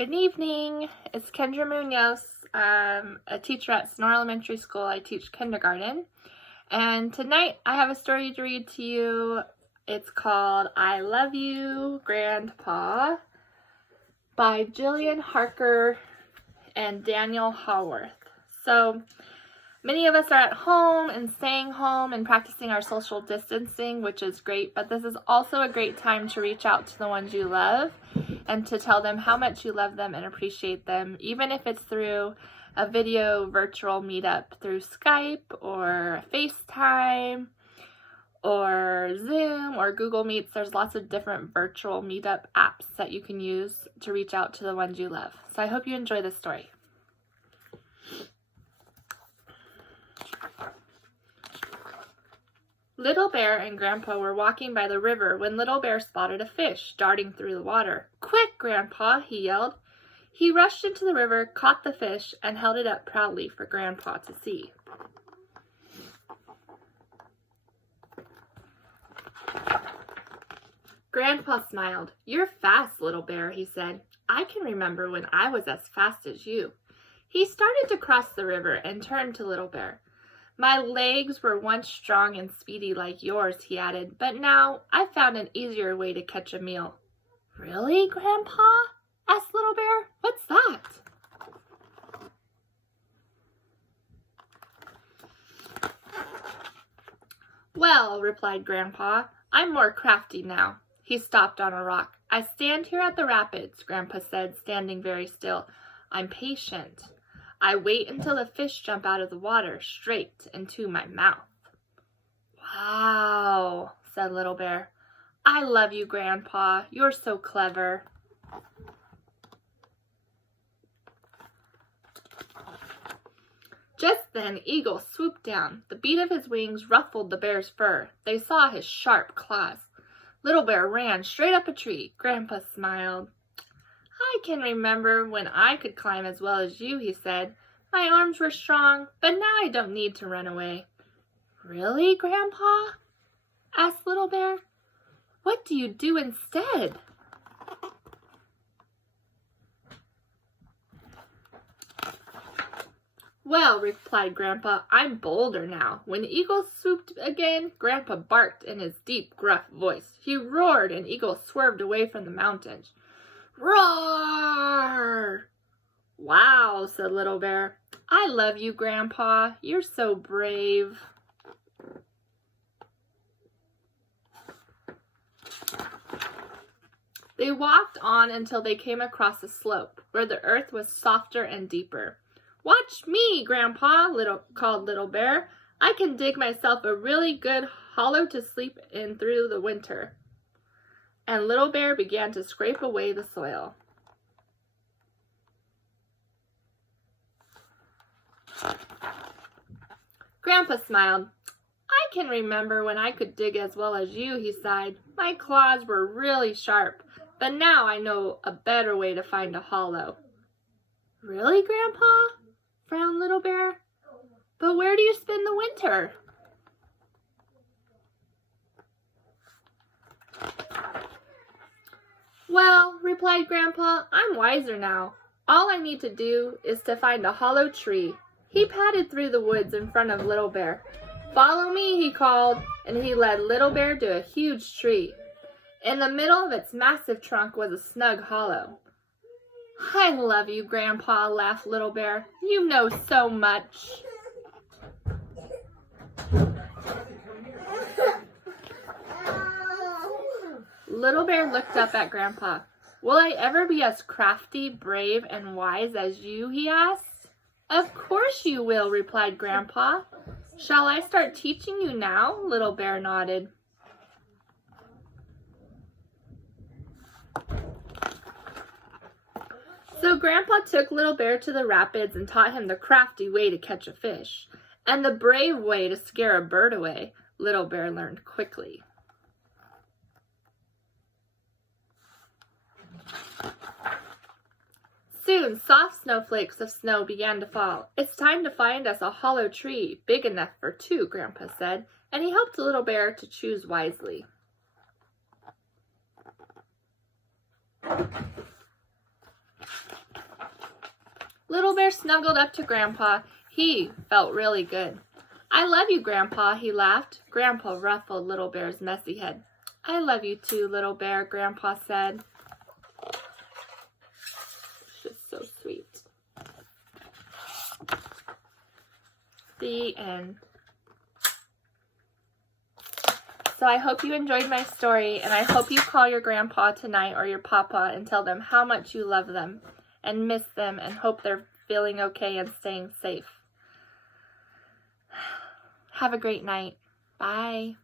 Good evening. It's Kendra Munoz. I'm a teacher at Sonora Elementary School. I teach kindergarten. And tonight I have a story to read to you. It's called I Love You, Grandpa by Jillian, Harker, and Daniel Haworth. So many of us are at home and staying home and practicing our social distancing, which is great, but this is also a great time to reach out to the ones you love and to tell them how much you love them and appreciate them, even if it's through a video virtual meetup through Skype or FaceTime or Zoom or Google Meets. There's lots of different virtual meetup apps that you can use to reach out to the ones you love. So I hope you enjoy this story. Little Bear and Grandpa were walking by the river when Little Bear spotted a fish darting through the water. "Quick, Grandpa!" he yelled. He rushed into the river, caught the fish, and held it up proudly for Grandpa to see. Grandpa smiled. "You're fast, Little Bear," he said. "I can remember when I was as fast as you." He started to cross the river and turned to Little Bear. "My legs were once strong and speedy like yours," he added, "but now I've found an easier way to catch a meal." "Really, Grandpa?" asked Little Bear. "What's that?" "Well," replied Grandpa, "I'm more crafty now." He stopped on a rock. "I stand here at the rapids," Grandpa said, standing very still. "I'm patient. I wait until the fish jump out of the water straight into my mouth." "Wow," said Little Bear. "I love you, Grandpa. You're so clever." Just then, Eagle swooped down. The beat of his wings ruffled the bear's fur. They saw his sharp claws. Little Bear ran straight up a tree. Grandpa smiled. "I can remember when I could climb as well as you," he said. "My arms were strong, but now I don't need to run away." "Really, Grandpa?" asked Little Bear. "What do you do instead?" "Well," replied Grandpa, "I'm bolder now." When Eagle swooped again, Grandpa barked in his deep, gruff voice. He roared, and Eagle swerved away from the mountains. "Roar!" "Wow," said Little Bear. "I love you, Grandpa. You're so brave." They walked on until they came across a slope where the earth was softer and deeper. "Watch me, Grandpa," called Little Bear. "I can dig myself a really good hollow to sleep in through the winter." And Little Bear began to scrape away the soil. Grandpa smiled. "I can remember when I could dig as well as you," he sighed. "My claws were really sharp, but now I know a better way to find a hollow." "Really, Grandpa?" frowned Little Bear. "But where do you spend the winter?" "Well," replied Grandpa, "I'm wiser now. All I need to do is to find a hollow tree." He padded through the woods in front of Little Bear. "Follow me," he called, and he led Little Bear to a huge tree. In the middle of its massive trunk was a snug hollow. "I love you, Grandpa," laughed Little Bear. "You know so much." Little Bear looked up at Grandpa. "Will I ever be as crafty, brave, and wise as you?" he asked. "Of course you will," replied Grandpa. "Shall I start teaching you now?" Little Bear nodded. So Grandpa took Little Bear to the rapids and taught him the crafty way to catch a fish. And the brave way to scare a bird away, Little Bear learned quickly. Soon, soft snowflakes of snow began to fall. "It's time to find us a hollow tree, big enough for two," Grandpa said, and he helped Little Bear to choose wisely. Little Bear snuggled up to Grandpa. He felt really good. I love you, Grandpa, he laughed. Grandpa ruffled Little Bear's messy head. I love you too, Little Bear, Grandpa said. It's just so sweet. The end. So I hope you enjoyed my story, and I hope you call your grandpa tonight or your papa and tell them how much you love them and miss them and hope they're feeling okay and staying safe. Have a great night. Bye.